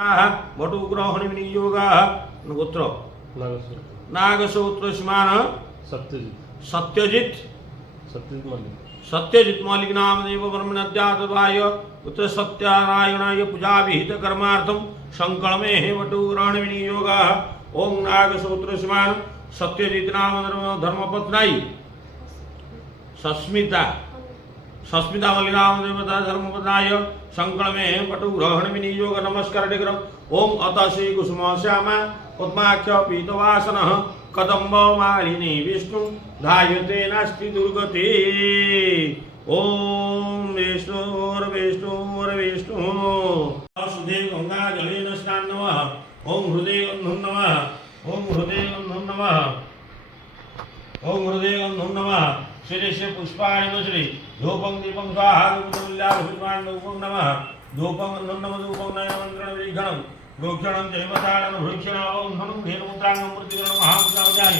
वटुग्रहण विनियोग गोत्र नागसूत्रस्मान सत्यजित सत्यजित सत्यजित मल्लिक सत्यजित मौलिक नाम देव ब्रह्मणद्यातवाय उत्र सत्यानारायणाय पूजा विहित कर्मार्थम संकल्मे हे वटुग्रहण विनियोग ओम नागसूत्रस्मान सत्यजित नाम धर्मपत्नाई सस्मिता सस्मिता मल्लिनाम देवता धर्मपत्नाय संकल्मे वटुग्रहण विनियोग नमस्कार टिकर ओम अत श्री कुसुम श्यामा पद्माख्य पीतवासन कदम्ब मालिनी विष्णु धायते नास्ति दुर्गते ओम विष्णुर्विष्णुर्विष्णु सुधे गंगा जलेन स्नान नमः ओम हृदय गंधं नमः ओम हृदय गंधं नमः ओम हृदय गंधं नमः शिरेश पुष्पाणि वज्रे धूपं दीपं स्वाहा धूपं नमः धूपं गंधं नमः धूपं नयनमन्त्रणं विघ्नं गोक्षणं जैवताडनं भृक्षणं ओम धनुं धेनुमुद्रांगं मूर्तिगणं महामुद्रावजाय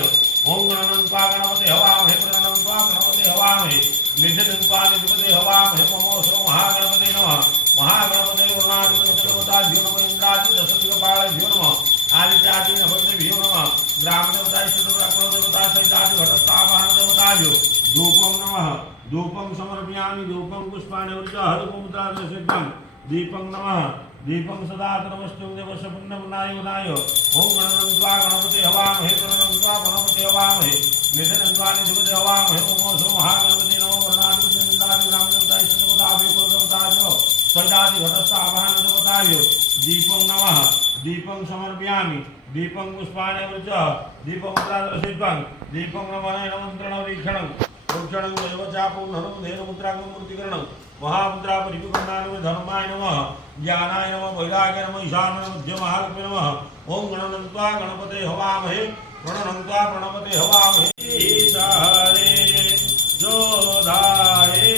ओम गणनन्त्वा गणपते हवामहे प्रणनन्त्वा गणपते हवामहे निधनन्त्वा निधपते हवामहे ममोऽसो महागणपते नमः महागणपते वरुणाधिपतिदेवताभ्यो नमः इन्द्रादिदशदिक्पालभ्यो नमः आदित्यादिनभक्तेभ्यो नमः ग्रामदेवताय सुरकुलदेवताय सहितादि घटस्थापनदेवताभ्यो धूपं नमः धूपं समर्पयामि धूपं पुष्पाणि ऊर्जा हरिपुमुद्रादशसिद्धं दीपं नमः दीपं सदा नमस्ते देवस्य पुण्यपुण्याय ओम गणनन्त्वा गणपते हवामहे प्रणनन्त्वा गणपते हवामहे निधनन्त्वा निधपते हवामहे ओमोऽसो महागणपते नमो वर्णाधिपति ग्रामदेवताय सुदेवताभ्यो कुलदेवताभ्यो सहितादि घटस्थापनदेवताभ्यो दीपं नमः दीपं समर्पयामि दीपं पुष्पाणि ऊर्जा दीपमुद्रादशसिद्धं दीपं नमः नमन्त्रणं वीक्षणं भूषणं देवचापं धनं धेनुमुद्रांगं मूर्तिकरणं महामुद्रा परिविकरणाय धर्माय नमः ज्ञानाय नमः वैराग्याय नमः ईशानाय मध्य महालक्ष्मी नमः ओम गणनन्त्वा गणपते हवामहे प्रणनन्त्वा प्रणपते हवामहे ईशारे जोधाये